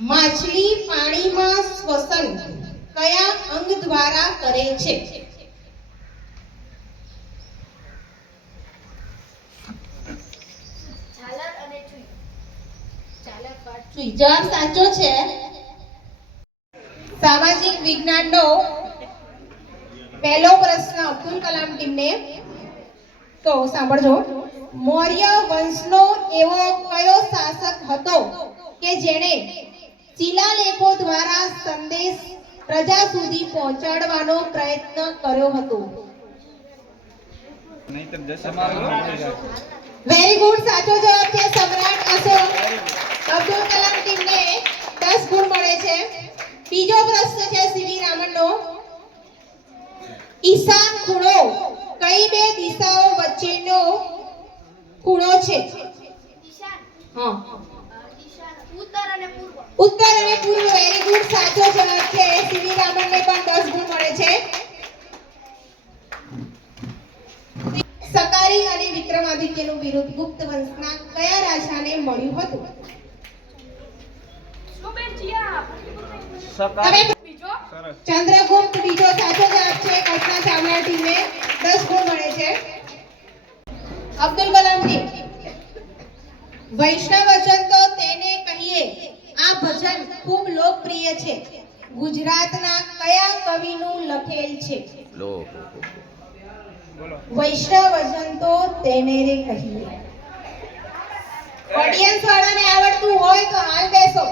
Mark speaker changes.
Speaker 1: માછલી પાણીમાં શ્વસન કયા અંગ દ્વારા કરે છે. જવાબ સાચો છે. સામાજિક વિજ્ઞાનનો પહેલો પ્રશ્ન અબ્દુલ કલામ ટીમને. તો સાંભળજો. મૌર્ય વંશનો એવો કયો શાસક હતો? શિલાલેખો દ્વારા સંદેશ પ્રજા સુધી પહોંચાડવાનો પ્રયત્ન કર્યો હતો. વેરી ગુડ સાચો જવાબ છે સમ્રાટ અશોક. અબ્દુલ કલામ ટીમને 10 ગુણ મળે છે. બીજો પ્રશ્ન છે સીવી રામનનો. ઈશાન ખૂણો કઈ બે દિશાઓ વચ્ચેનો ખૂણો છે? હા.
Speaker 2: ઉત્તર અને પૂર્વ.
Speaker 1: ઉત્તર અને પૂર્વ વેરી ગુડ સાચો જવાબ છે. સીવી રામનને પણ 10 ગુણ મળે છે. સકારી અને વિક્રમાદિત્યનું વિરુદ્ધ ગુપ્ત વંશના કયા રાજાને મળ્યું હતું? ચંદ્રગુપ્ત બીજો સાચો જવાબ છે કલ્પના ચાવલા ટીમે. 10 ગુણ મળે છે. અબ્દુલ કલામ ટીમ વૈષ્ણવ વચન તો તેને કહીએ આ ભજન ખૂબ લોકપ્રિય છે. ગુજરાતના કયા કવિનું લખેલ છે?
Speaker 3: વૈષ્ણવજન
Speaker 1: વૈષ્ણવ વચન તો તેને રે કહીએ. ઓડિયન્સ વાળાને આવડતું હોય તો હાલ બેસો.